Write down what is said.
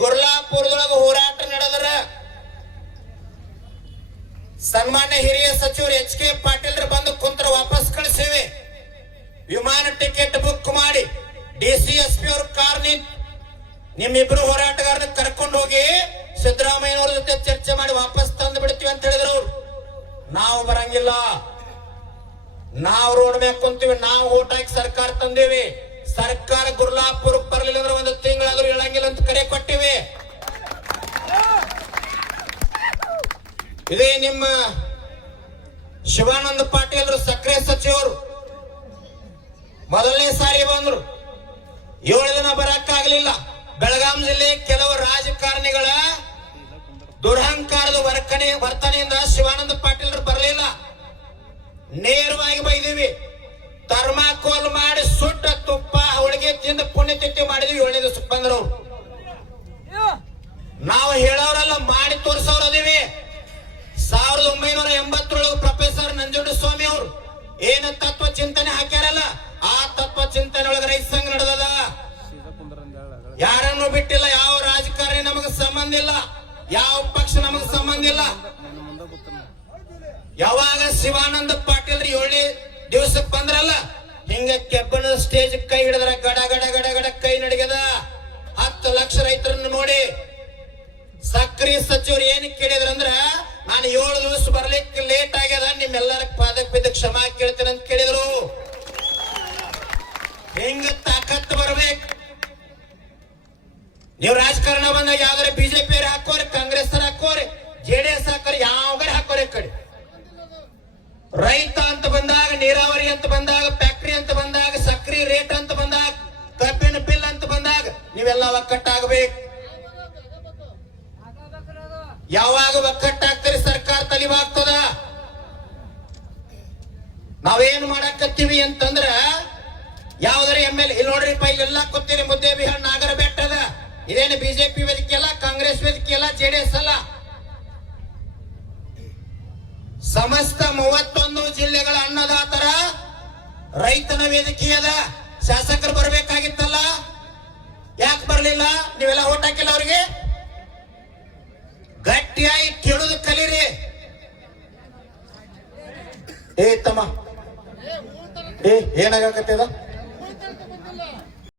ಗುರ್ಲಾಪುರದೊಳಗ ಹೋರಾಟ ನಡೆದರ ಸನ್ಮಾನ್ಯ ಹಿರಿಯ ಸಚಿವರು ಎಚ್.ಕೆ. ಪಾಟೀಲ್ ಬಂದು ಕುಂತ್ರ ವಾಪಸ್ ಕಳಿಸಿವೆ. ವಿಮಾನ ಟಿಕೆಟ್ ಬುಕ್ ಮಾಡಿ ಡಿಸಿಎಸ್ಪಿ ಅವ್ರ ಕಾರ್ ನಿಂತು ನಿಮ್ಮಿಬ್ರು ಹೋರಾಟಗಾರನ ಕರ್ಕೊಂಡು ಹೋಗಿ ಸಿದ್ದರಾಮಯ್ಯನವ್ರ ಜೊತೆ ಚರ್ಚೆ ಮಾಡಿ ವಾಪಸ್ ತಂದು ಬಿಡ್ತೀವಿ ಅಂತ ಹೇಳಿದ್ರು. ನಾವು ಬರಂಗಿಲ್ಲ, ನಾವು ರೋಡ್ ಮ್ಯಾಗ ಕುಂತೀವಿ, ನಾವು ಓಟ್ ಹಾಕಿ ಸರ್ಕಾರ ತಂದೇವಿ. ಸರ್ಕಾರ ಗುರ್ಲಾಪುರಕ್ಕೆ ಬರಲಿಲ್ಲ ಅಂದ್ರೆ ಒಂದು ತಿಂಗಳಾದ್ರೂ ಹೇಳಂಗಿಲ್ಲ ಅಂತ ಕರೆ ಕೊಟ್ಟಿವಿ. ಇದೇ ನಿಮ್ಮ ಶಿವಾನಂದ ಪಾಟೀಲ್ ಸಕ್ರಿಯ ಸಚಿವರು ಮೊದಲನೇ ಸಾರಿ ಬಂದ್ರು. 7 ದಿನ ಬರಕ್ಕಾಗಲಿಲ್ಲ. ಬೆಳಗಾಂ ಜಿಲ್ಲೆ ಕೆಲವು ರಾಜಕಾರಣಿಗಳ ದುರಹಂಕಾರದ ವರ್ತನೆಯಿಂದ ಶಿವಾನಂದ ಪಾಟೀಲ್ ಬರಲಿಲ್ಲ. ನೇರವಾಗಿ ಬೈದೀವಿ. ಥರ್ಮಾಕೋಲ್ ಮಾಡಿ ಸುಟ್ಟ ತುಪ್ಪ ಅವಳಿಗೆ ತಿಂದು ಪುಣ್ಯತಿಥಿ ಮಾಡಿದ್ವಿ. 7ನೇ ದಿವಸಕ್ಕೆ ಬಂದ್ರು. ನಾವು ಹೇಳೋರಲ್ಲ, ಮಾಡಿ ತೋರಿಸೋರದೀವಿ. 1987 ಪ್ರೊಫೆಸರ್ ನಂಜುಂಡಸ್ವಾಮಿ ಅವರು ಏನು ತತ್ವ ಚಿಂತನೆ ಹಾಕ್ಯಾರಲ್ಲ, ಆ ತತ್ವ ಚಿಂತನೆ ಒಳಗೆ ರೈತ ಸಂಘ ನಡೆದದ. ಯಾರನ್ನು ಬಿಟ್ಟಿಲ್ಲ. ಯಾವ ರಾಜಕಾರಣಿ ನಮಗೆ ಸಂಬಂಧ ಇಲ್ಲ, ಯಾವ ಪಕ್ಷ ನಮಗೆ ಸಂಬಂಧ ಇಲ್ಲ. ಯಾವಾಗ ಶಿವಾನಂದ ಪಾಟೀಲ್ 7ನೇ ದಿವಸಕ್ಕೆ ಬಂದ್ರಲ್ಲ, ಹಿಂಗ ಕೆಬ್ಬಣದ ಸ್ಟೇಜ್ ಕೈ ಹಿಡಿದ್ರ ಗಡ ಗಡ ಗಡ ಗಡ ಕೈ ನಡಿಗದ. 10 ಲಕ್ಷ ರೈತರನ್ನು ನೋಡಿ ಸಕ್ರಿಯ ಸಚಿವರು ಏನ್ ಕೇಳಿದ್ರಂದ್ರ, ನಾನು 7 ದಿವಸ ಬರ್ಲಿಕ್ಕೆ ಲೇಟ್ ಆಗ್ಯದ, ನಿಮ್ಮೆಲ್ಲರ ಪಾದಕ್ಕೆ ಬಿದ್ದ ಕ್ಷಮಾ ಕೇಳ್ತೇನೆ ಅಂತ ಕೇಳಿದ್ರು. ಹಿಂಗ ತಾಕತ್ ಬರ್ಬೇಕು. ನೀವು ರಾಜಕಾರಣ ಬಂದಾಗ ಯಾವ್ದಾರ ಬಿಜೆಪಿ ಹಾಕೋರಿ, ಕಾಂಗ್ರೆಸ್ ಹಾಕೋರಿ, ಜೆಡಿಎಸ್ ಹಾಕೋರಿ, ಯಾವಾಗಾರ ಹಾಕೋರಿ. ಕಡೆ ರೈತ ಅಂತ ಬಂದಾಗ, ನೀರಾವರಿ ಅಂತ ಬಂದಾಗ, ಫ್ಯಾಕ್ಟರಿ ಅಂತ ಬಂದಾಗ, ಸಕ್ರಿ ರೇಟ್ ಅಂತ ಬಂದಾಗ, ಕಬ್ಬಿನ ಬಿಲ್ ಅಂತ ಬಂದಾಗ ನೀವೆಲ್ಲ ಒಕ್ಕಟ್ಟಾಗಬೇಕು. ಯಾವಾಗ ಒಕ್ಕಟ್ಟಾಗ್ತೀರಿ ಸರ್ಕಾರ ತಲಿವಾಗ್ತದ. ನಾವೇನು ಮಾಡಕತ್ತೀವಿ ಅಂತಂದ್ರ ಯಾವ್ದಾರ MLA ಇಲ್ಲಿ ನೋಡ್ರಿಪ್ಪ, ಇಲ್ಲೆಲ್ಲ ಕೂತೀರಿ. ಮುದ್ದೇಬಿಹಾಳ್ ನಾಗರ ಬೆಟ್ಟದ. ಇದೇನು ಬಿಜೆಪಿ ವೇದಿಕೆ ಅಲ್ಲ, ಕಾಂಗ್ರೆಸ್ ವೇದಿಕೆ ಅಲ್ಲ, ಜೆಡಿಎಸ್ ಅಲ್ಲ. ಸಮಸ್ತ 31 ಜಿಲ್ಲೆಗಳ ಅನ್ನದಾತರ ರೈತನ ವೇದಿಕೆ ಅದ. ಶಾಸಕರು ಬರ್ಬೇಕಾಗಿತ್ತಲ್ಲ, ಯಾಕೆ ಬರ್ಲಿಲ್ಲ? ನೀವೆಲ್ಲ ಓಟ್ ಹಾಕಿಲ್ಲ ಅವ್ರಿಗೆ. ಗಟ್ಟಿಯಾಗಿ ಕೇಳುದು ಕಲೀರಿ. ತಮ್ಮ ಏನಾಗಕತ್ತದ?